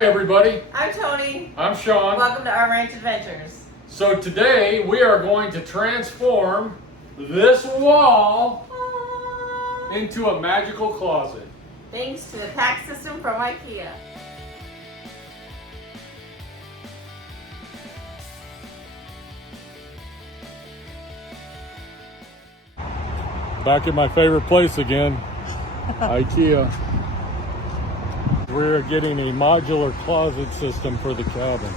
Hey everybody, I'm Tony. I'm Shon. Welcome to our ranch adventures. So today we are going to transform this wall into a magical closet. Thanks to the PAX system from IKEA. Back at my favorite place again, IKEA. We're getting a modular closet system for the cabin.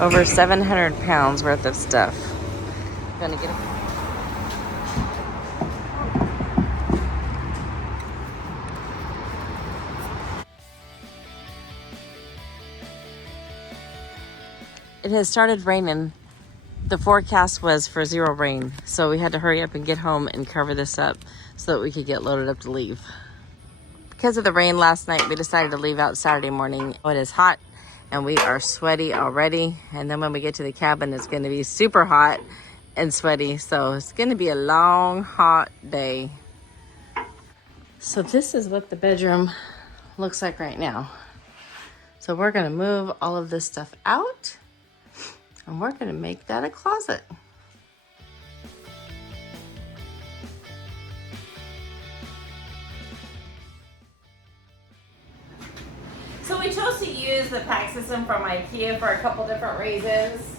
Over 700 pounds worth of stuff. Gonna get it. It has started raining. The forecast was for 0 rain, so we had to hurry up and get home and cover this up so that we could get loaded up to leave. Because of the rain last night, we decided to leave out Saturday morning. It is hot and we are sweaty already. And then when we get to the cabin, it's gonna be super hot and sweaty. So it's gonna be a long, hot day. So this is what the bedroom looks like right now. So we're gonna move all of this stuff out and we're gonna make that a closet. So we chose to use the PAX system from IKEA for a couple different reasons.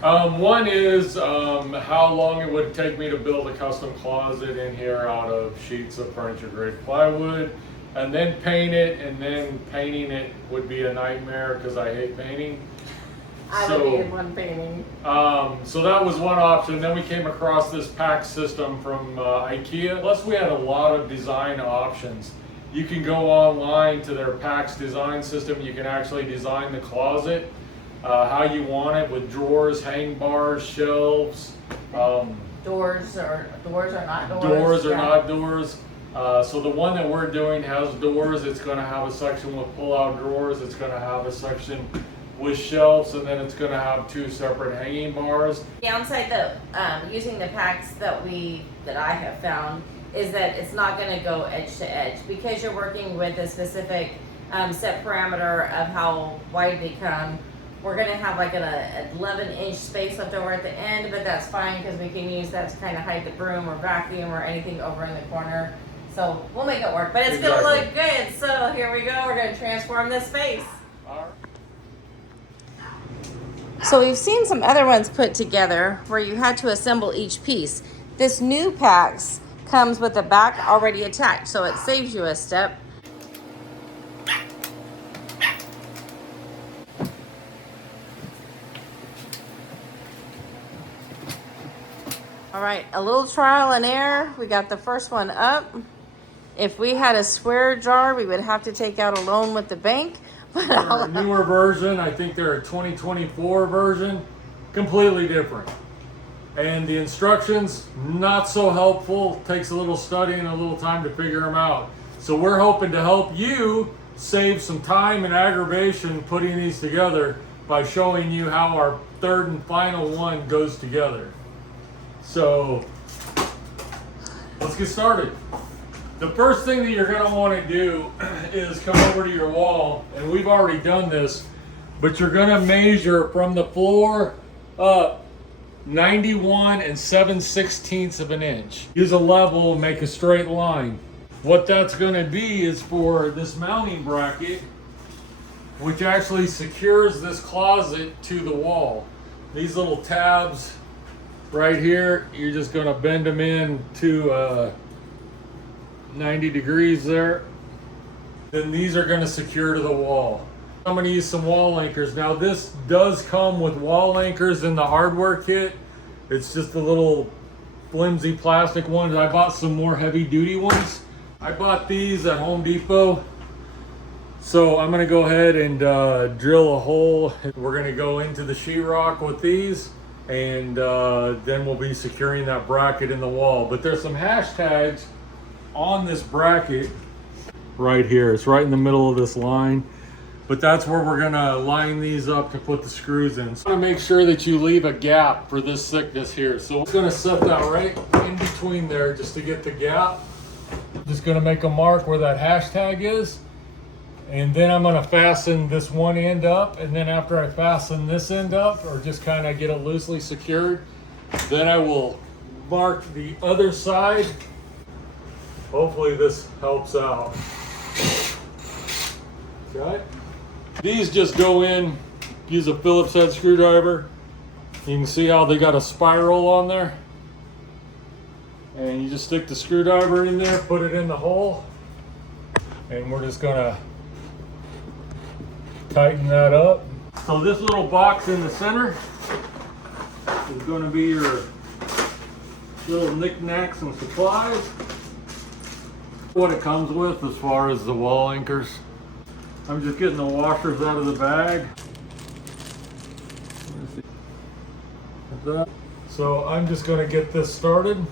One is how long it would take me to build a custom closet in here out of sheets of furniture grade plywood, and then paint it, and then painting it would be a nightmare because I hate painting. I would be in one painting. So that was one option. Then we came across this PAX system from IKEA. Plus we had a lot of design options. You can go online to their PAX design system. You can actually design the closet how you want it, with drawers, hang bars, shelves. Doors or not doors. Doors or not doors. So the one that we're doing has doors. It's going to have a section with pull-out drawers. It's going to have a section with shelves, and then it's going to have 2 separate hanging bars. Downside that using the PAX that I have found is that it's not going to go edge to edge because you're working with a specific set parameter of how wide they come. We're going to have like an 11-inch space left over at the end, but that's fine because we can use that to kind of hide the broom or vacuum or anything over in the corner. So we'll make it work, but it's going to look good. So here we go. We're going to transform this space. So we've seen some other ones put together where you had to assemble each piece. This new PAX comes with the back already attached, so it saves you a step. All right, a little trial and error. We got the first one up. If we had a square jar, we would have to take out a loan with the bank. But a newer version, I think they're a 2024 version, completely different. And the instructions, not so helpful. Takes a little study and a little time to figure them out. So we're hoping to help you save some time and aggravation putting these together by showing you how our third and final one goes together. So let's get started. The first thing that you're going to want to do is come over to your wall, and we've already done this, but you're going to measure from the floor up 91 7/16 of an inch. Use a level and make a straight line. What that's going to be is for this mounting bracket, which actually secures this closet to the wall. These little tabs right here, you're just going to bend them in to 90 degrees there. Then these are going to secure to the wall. I'm going to use some wall anchors. Now this does come with wall anchors in the hardware kit. It's just the little flimsy plastic ones. I bought some more heavy duty ones. I bought these at Home Depot. So I'm going to go ahead and drill a hole. We're going to go into the sheetrock with these, and then we'll be securing that bracket in the wall. But there's some hashtags on this bracket right here. It's right in the middle of this line, but that's where we're gonna line these up to put the screws in. So I'm gonna make sure that you leave a gap for this thickness here. So I'm gonna set that right in between there just to get the gap. Just gonna make a mark where that hashtag is. And then I'm gonna fasten this one end up. And then after I fasten this end up, or just kind of get it loosely secured, then I will mark the other side. Hopefully this helps out. Okay. These just go in, use a Phillips head screwdriver. You can see how they got a spiral on there. And you just stick the screwdriver in there, put it in the hole, and we're just gonna tighten that up. So this little box in the center is gonna be your little knickknacks and supplies. What it comes with as far as the wall anchors. I'm just getting the washers out of the bag. So I'm just gonna get this started.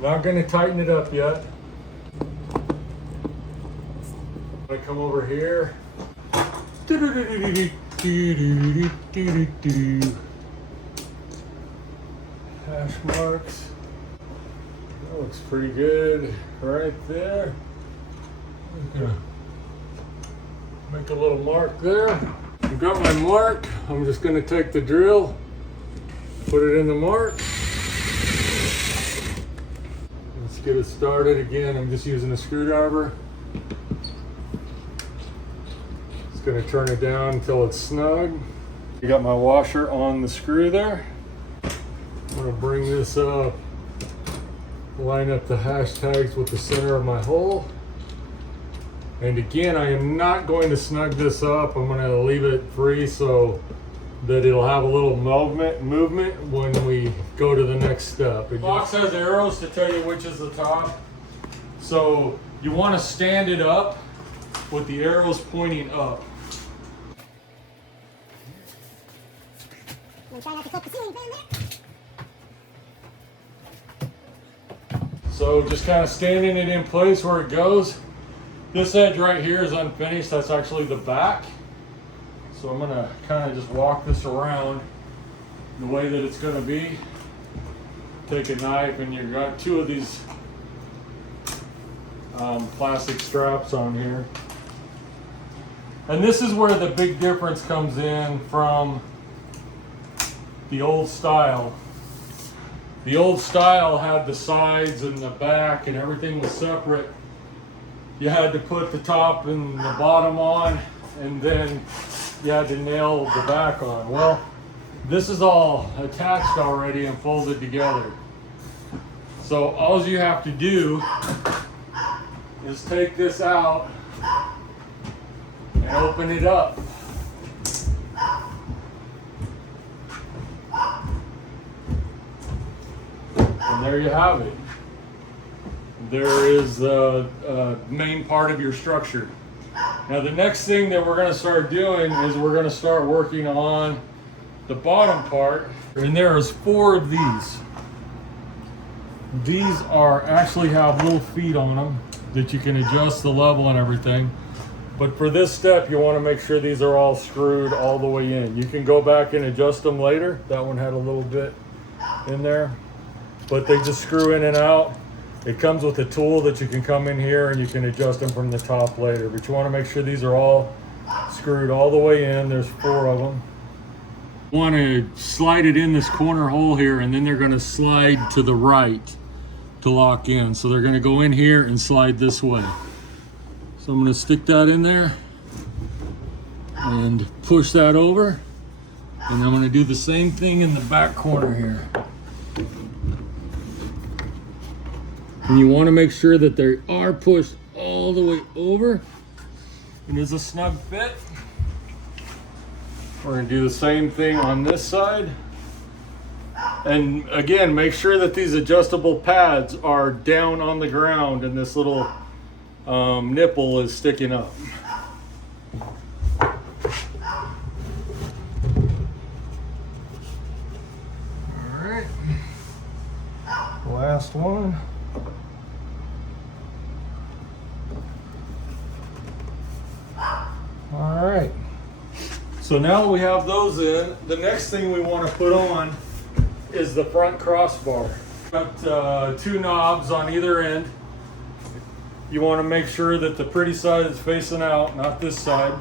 Not gonna tighten it up yet. I'm gonna come over here. Hash marks. That looks pretty good right there. I'm gonna make a little mark there. I've got my mark. I'm just gonna take the drill, put it in the mark. Let's get it started again. I'm just using a screwdriver. Just gonna turn it down until it's snug. I got my washer on the screw there. I'm gonna bring this up, line up the hashtags with the center of my hole. And again, I am not going to snug this up. I'm going to leave it free so that it'll have a little movement when we go to the next step. The box has arrows to tell you which is the top. So you want to stand it up with the arrows pointing up. Try not to clip the ceiling fan there. So just kind of standing it in place where it goes. This edge right here is unfinished. That's actually the back. So I'm gonna kind of just walk this around the way that it's gonna be. Take a knife and you've got two of these plastic straps on here. And this is where the big difference comes in from the old style. The old style had the sides and the back and everything was separate. You had to put the top and the bottom on, and then you had to nail the back on. Well, this is all attached already and folded together. So all you have to do is take this out and open it up. And there you have it. There is the main part of your structure. Now the next thing that we're going to start doing is we're going to start working on the bottom part. And there's 4 of these. These are actually have little feet on them that you can adjust the level and everything. But for this step, you want to make sure these are all screwed all the way in. You can go back and adjust them later. That one had a little bit in there, but they just screw in and out. It comes with a tool that you can come in here and you can adjust them from the top later. But you want to make sure these are all screwed all the way in. There's 4 of them. You want to slide it in this corner hole here, and then they're going to slide to the right to lock in. So they're going to go in here and slide this way. So I'm going to stick that in there and push that over. And I'm going to do the same thing in the back corner here. And you want to make sure that they are pushed all the way over. And there's a snug fit. We're going to do the same thing on this side. And again, make sure that these adjustable pads are down on the ground and this little nipple is sticking up. All right. Last one. All right. So now that we have those in, the next thing we want to put on is the front crossbar. Got 2 knobs on either end. You want to make sure that the pretty side is facing out, not this side.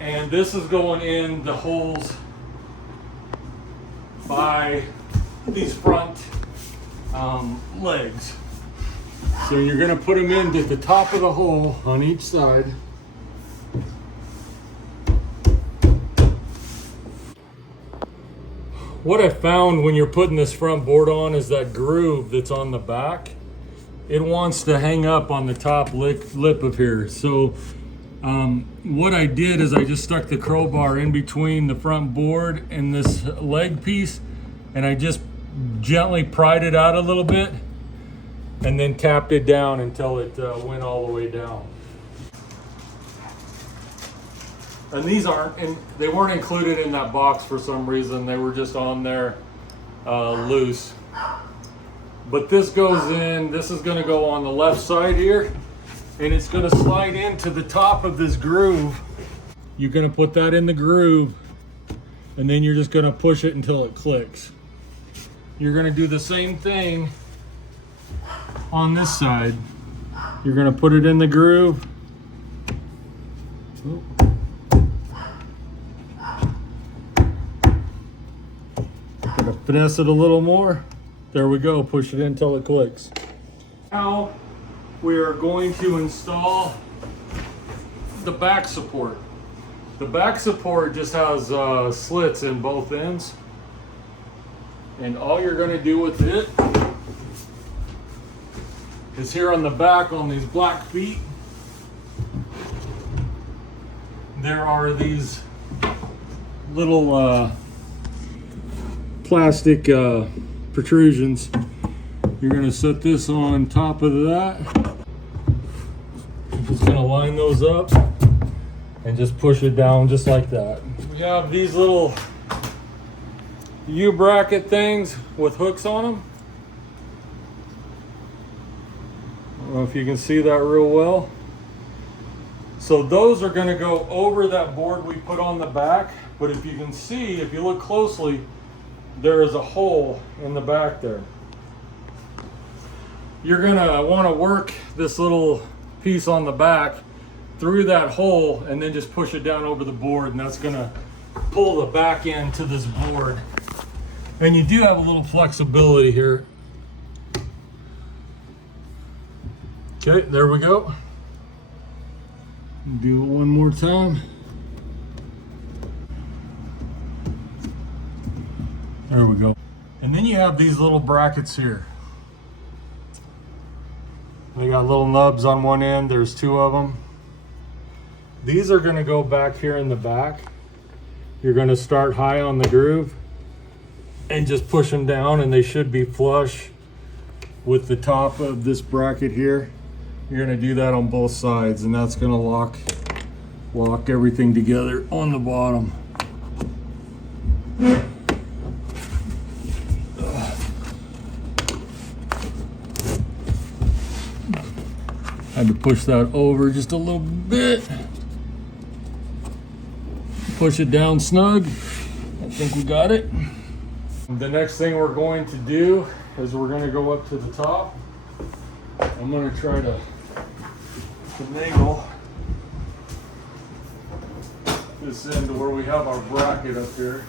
And this is going in the holes by these front legs. So you're going to put them into the top of the hole on each side. What I found when you're putting this front board on is that groove that's on the back, it wants to hang up on the top lip of here. So what I did is I just stuck the crowbar in between the front board and this leg piece, and I just gently pried it out a little bit and then tapped it down until it went all the way down. And they weren't included in that box for some reason. They were just on there loose. But this goes in, this is gonna go on the left side here, and it's gonna slide into the top of this groove. You're gonna put that in the groove, and then you're just gonna push it until it clicks. You're gonna do the same thing on this side. You're gonna put it in the groove. Gonna finesse it a little more. There we go, push it in until it clicks. Now we are going to install the back support. The back support just has slits in both ends. And all you're gonna do with it is here on the back on these black feet, there are these little plastic protrusions. You're gonna set this on top of that. Just gonna line those up and just push it down just like that. We have these little U-bracket things with hooks on them. I don't know if you can see that real well. So those are gonna go over that board we put on the back, but if you can see, if you look closely, there is a hole in the back there. You're gonna wanna work this little piece on the back through that hole and then just push it down over the board, and that's gonna pull the back end to this board. And you do have a little flexibility here. Okay, there we go. Do it one more time. There we go. And then you have these little brackets here. They got little nubs on one end. There's two of them. These are gonna go back here in the back. You're gonna start high on the groove and just push them down, and they should be flush with the top of this bracket here. You're gonna do that on both sides, and that's gonna lock everything together on the bottom. Had to push that over just a little bit. Push it down snug. I think we got it. The next thing we're going to do is we're going to go up to the top. I'm going to try to finagle this into where we have our bracket up here.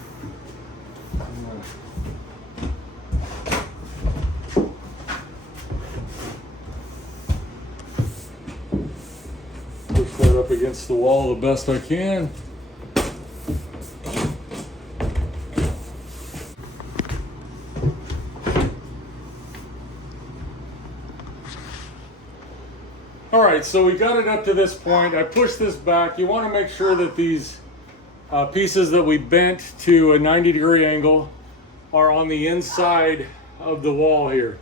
Push that up against the wall the best I can. All right, so we got it up to this point. I pushed this back. You want to make sure that these pieces that we bent to a 90-degree angle are on the inside of the wall here.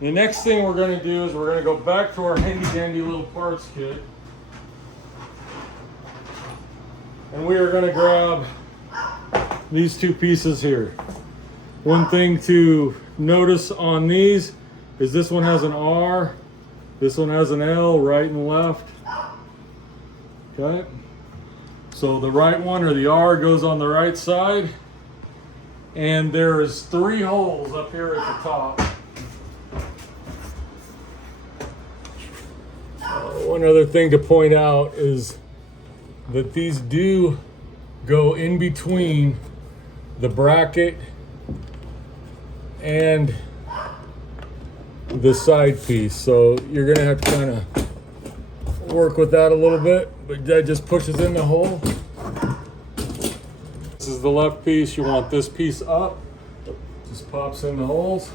The next thing we're going to do is we're going to go back to our handy-dandy little parts kit. And we are going to grab these two pieces here. One thing to notice on these is this one has an R. This one has an L, right and left. Okay. So the right one, or the R, goes on the right side. And there is 3 holes up here at the top. One other thing to point out is that these do go in between the bracket and the side piece. So you're gonna have to kind of work with that a little bit, but that just pushes in the hole. This is the left piece. You want this piece up. Just pops in the holes.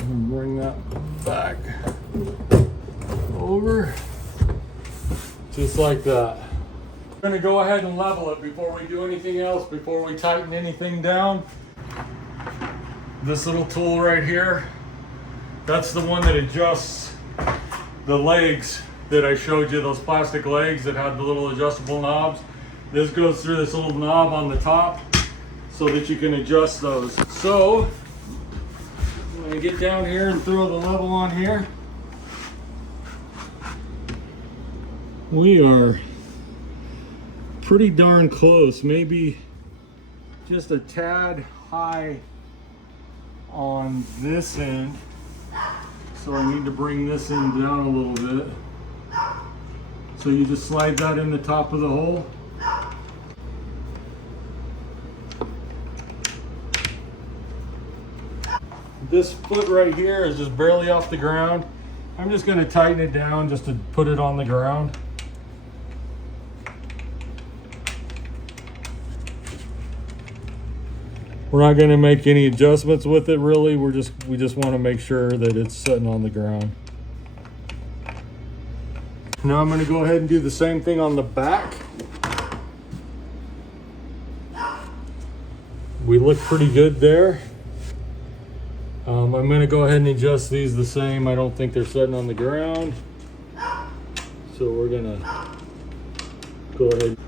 And bring that back over, just like that. We're gonna go ahead and level it before we do anything else, before we tighten anything down. This little tool right here, that's the one that adjusts the legs that I showed you, those plastic legs that have the little adjustable knobs. This goes through this little knob on the top so that you can adjust those. So I'm gonna get down here and throw the level on here. We are pretty darn close, maybe just a tad high on this end. So I need to bring this end down a little bit. So you just slide that in the top of the hole. This foot right here is just barely off the ground. I'm just going to tighten it down just to put it on the ground. We're not going to make any adjustments with it really. We just want to make sure that it's sitting on the ground. Now I'm going to go ahead and do the same thing on the back. We look pretty good there. I'm going to go ahead and adjust these the same. I don't think they're sitting on the ground. So we're going to go ahead.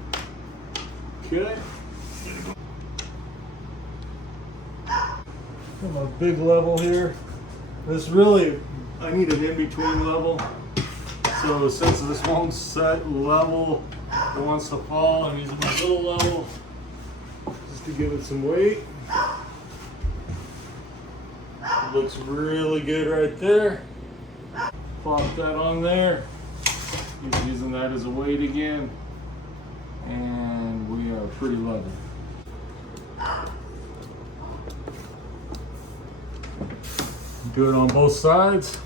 Okay. From a big level here. This really, I need an in-between level. So since this won't set level, it wants to fall, I'm using my little level just to give it some weight. It looks really good right there. Plop that on there. Keep using that as a weight again. And we are pretty level. Do it on both sides.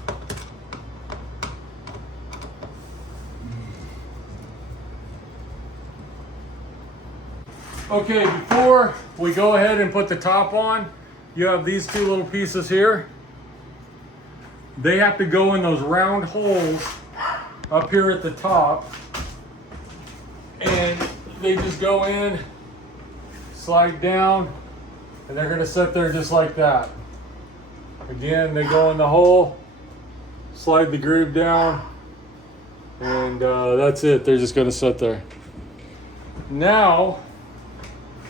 Okay, before we go ahead and put the top on, you have these two little pieces here. They have to go in those round holes up here at the top. And they just go in, slide down, and they're gonna sit there just like that. Again, they go in the hole, slide the groove down, and that's it. They're just gonna sit there. Now,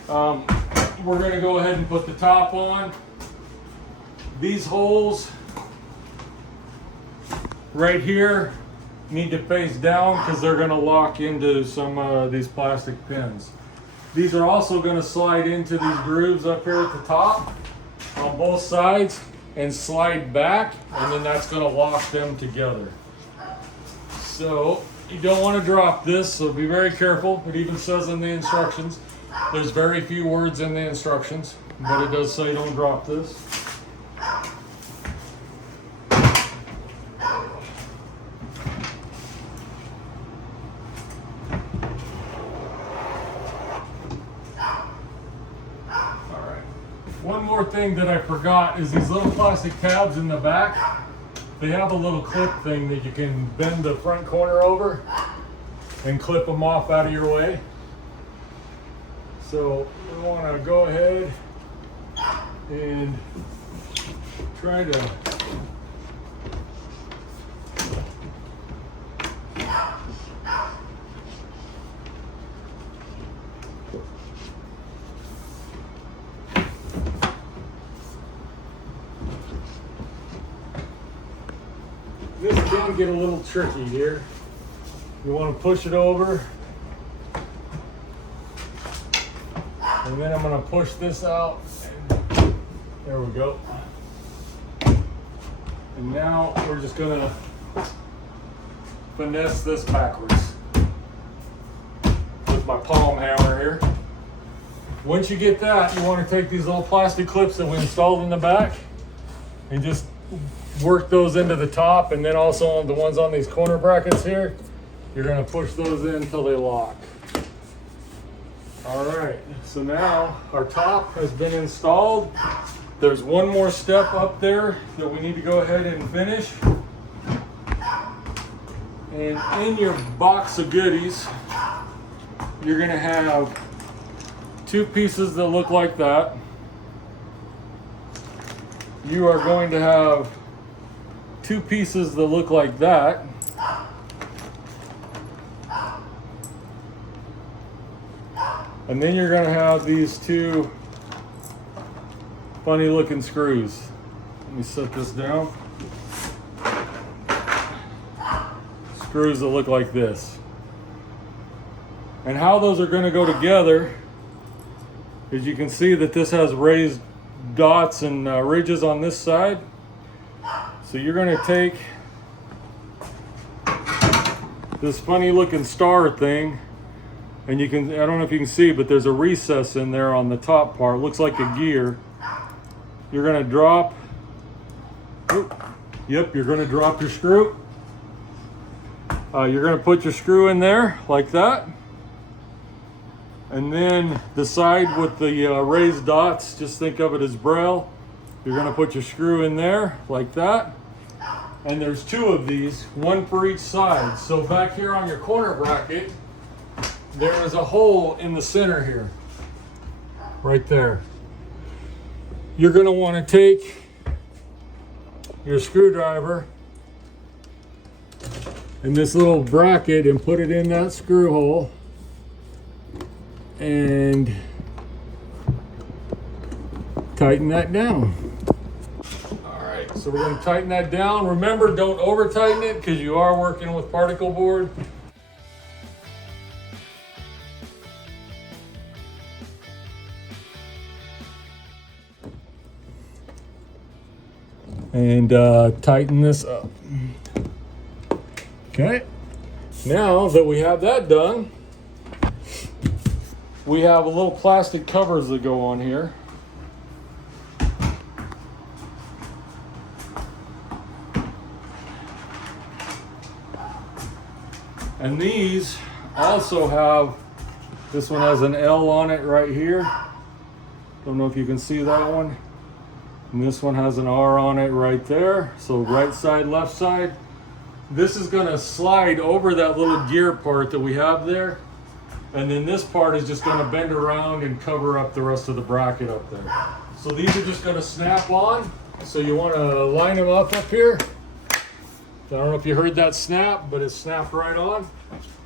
we're gonna go ahead and put the top on. These holes right here need to face down because they're gonna lock into some of these plastic pins. These are also gonna slide into these grooves up here at the top on both sides and slide back, and then that's gonna lock them together. So you don't want to drop this, so be very careful. It even says in the instructions. There's very few words in the instructions, but it does say don't drop this. One more thing that I forgot is these little plastic tabs in the back. They have a little clip thing that you can bend the front corner over and clip them off out of your way. So we want to go ahead and try to this can get a little tricky here. You want to push it over, and then I'm going to push this out and There we go. And now we're just gonna finesse this backwards with my palm hammer here. Once you get that, you want to take these little plastic clips that we installed in the back and just work those into the top, and then also on the ones on these corner brackets here, you're gonna push those in until they lock. All right, so now our top has been installed. There's one more step up there that we need to go ahead and finish. And in your box of goodies, you're gonna have two pieces that look like that. You are going to have two pieces that look like that. And then you're gonna have these two funny looking screws. Let me set this down. Screws that look like this. And how those are going to go together is you can see that this has raised dots and ridges on this side. So you're going to take this funny looking star thing, and you can, I don't know if you can see, but there's a recess in there on the top part. It looks like a gear. You're going to drop, yep, you're going to drop your screw. You're going to put your screw in there like that. And then the side with the raised dots, just think of it as braille. You're going to put your screw in there like that. And there's two of these, one for each side. So back here on your corner bracket, there is a hole in the center here, right there. You're going to want to take your screwdriver in this little bracket and put it in that screw hole, and tighten that down. All right, so we're going to tighten that down. Remember, don't over tighten it because you are working with particle board. And tighten this up. Okay, now that we have that done, we have a little plastic covers that go on here. And these also have, this one has an L on it right here. Don't know if you can see that one. And this one has an R on it right there. So right side, left side. This is gonna slide over that little gear part that we have there. And then this part is just gonna bend around and cover up the rest of the bracket up there. So these are just gonna snap on. So you wanna line them up here. I don't know if you heard that snap, but it snapped right on.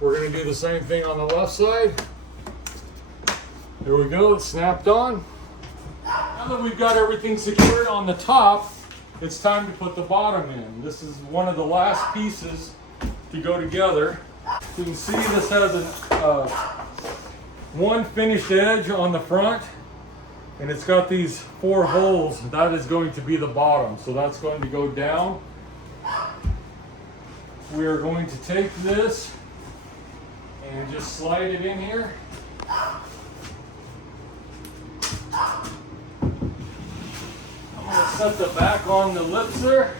We're gonna do the same thing on the left side. There we go, it snapped on. Now that we've got everything secured on the top, it's time to put the bottom in. This is one of the last pieces to go together. You can see this has one finished edge on the front, and it's got these 4 holes. That is going to be the bottom, so that's going to go down. We are going to take this and just slide it in here. I'm going to set the back on the lips there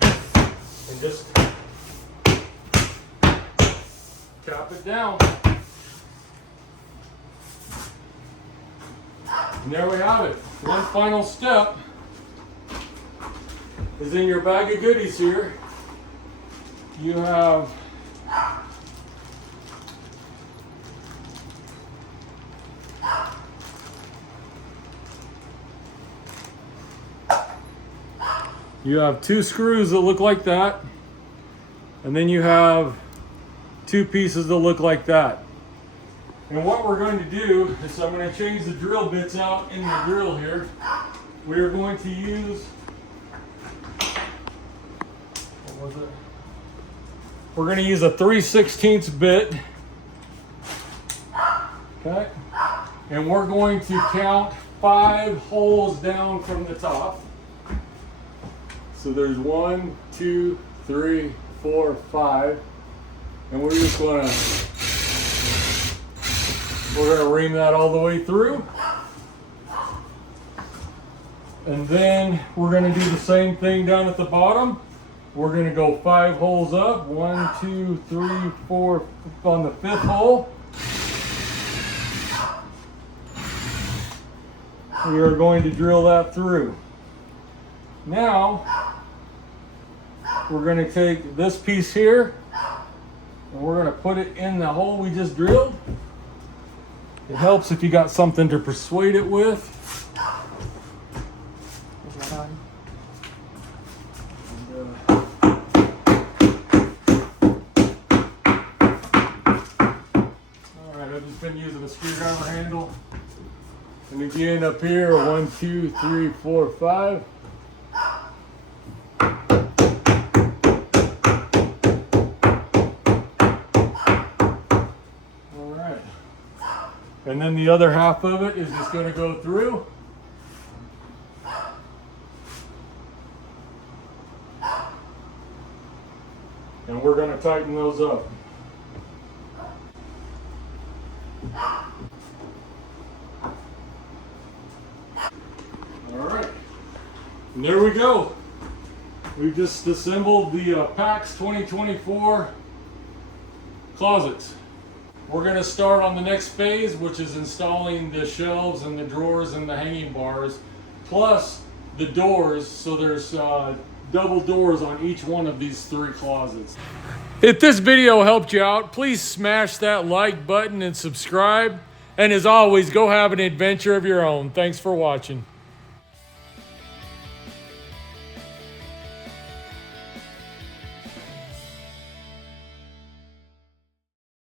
and just tap it down. And there we have it. One final step is in your bag of goodies here. You have two screws that look like that, and then you have 2 pieces that look like that. And what we're going to do is I'm going to change the drill bits out in the drill here. We are going to use, what was it? We're going to use a 3/16 bit. Okay. And we're going to count 5 holes down from the top. So there's 1, 2, 3, 4, 5. And we're gonna ream that all the way through. And then we're gonna do the same thing down at the bottom. We're gonna go 5 holes up. 1, 2, 3, 4 on the 5th hole. We are going to drill that through. Now, we're going to take this piece here and we're going to put it in the hole we just drilled. It helps if you got something to persuade it with. Alright, I've just been using a screwdriver handle. And again up here, 1, 2, 3, 4, 5. Alright. And then the other half of it is just going to go through. And we're going to tighten those up. Alright, and there we go. We've just assembled the PAX 2024 closets. We're going to start on the next phase, which is installing the shelves and the drawers and the hanging bars, plus the doors, so there's double doors on each one of these 3 closets. If this video helped you out, please smash that like button and subscribe. And as always, go have an adventure of your own. Thanks for watching.